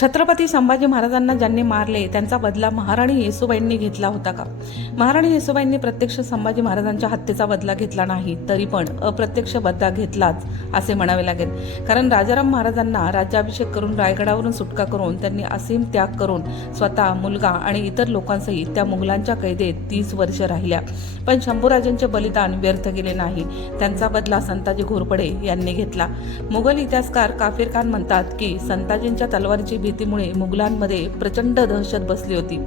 छत्रपती संभाजी महाराजांना ज्यांनी मारले त्यांचा बदला महाराणी येसुबाईंनी घेतला होता का? महाराणी येसुबाईंनी प्रत्यक्ष संभाजी महाराजांच्या हत्येचा बदला घेतला नाही तरी पण अप्रत्यक्ष बदला घेतलाच असे म्हणावे लागेल. कारण राजाराम महाराजांना राज्याभिषेक करून रायगडावरून सुटका करून त्यांनी असीम त्याग करून स्वतः मुलगा आणि इतर लोकांसहित त्या मुघलांच्या कैदेत तीस वर्ष राहिल्या. पण शंभूराजांचे बलिदान व्यर्थ गेले नाही. त्यांचा बदला संताजी घोरपडे यांनी घेतला. मुघल इतिहासकार काफिर खान म्हणतात की संताजींच्या तलवारीची भीतीमुळे मुघलांमध्ये प्रचंड दहशत बसली होती.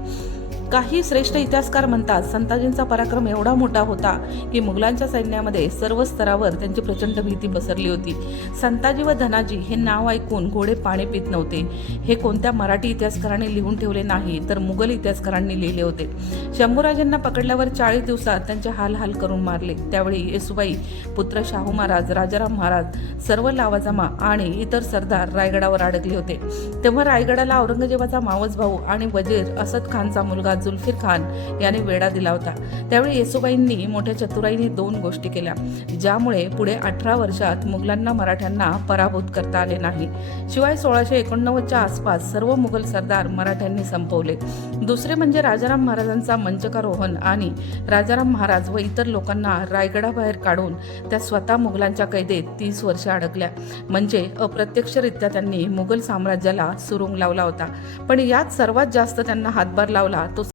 काही श्रेष्ठ इतिहासकार म्हणतात संताजींचा पराक्रम एवढा मोठा होता की मुघलांच्या सैन्यामध्ये सर्व स्तरावर त्यांची प्रचंड भीती पसरली होती. संताजी व धनाजी हे नाव ऐकून घोडे पाणी पित नव्हते. हे कोणत्या मराठी इतिहासकारांनी लिहून ठेवले नाही तर मुघल इतिहासकारांनी लिहिले होते. शंभूराजांना पकडल्यावर चाळीस दिवसात त्यांचे हाल हाल करून मारले. त्यावेळी येसुबाई पुत्र शाहू महाराज राजाराम महाराज सर्व लावाजमा आणि इतर सरदार रायगडावर अडकले होते. तेव्हा रायगडाला औरंगजेबाचा मावस भाऊ आणि वजीर असद खानचा मुलगा जुल्फिर खान याने वेढा दिला होता. त्यावेळी येसुबाईंनी मोठ्या चतुराईने दोन गोष्टी केल्या ज्यामुळे पुढे अठरा वर्षात मुघलांना मराठ्यांना पराभूत करता आले नाही. शिवाय सोळाशे एकोणनव्वदच्या आसपास सर्व मुघल सरदार मराठ्यांनी संपवले. दुसरे म्हणजे राजाराम महाराजांचा मंचकारोहण आणि राजाराम महाराज व इतर लोकांना रायगडाबाहेर काढून त्या स्वतः मुघलांच्या कैदेत तीस वर्ष अडकल्या. म्हणजे अप्रत्यक्षरित्या त्यांनी मुघल साम्राज्याला सुरुंग लावला होता. पण यात सर्वात जास्त त्यांना हातभार लावला तो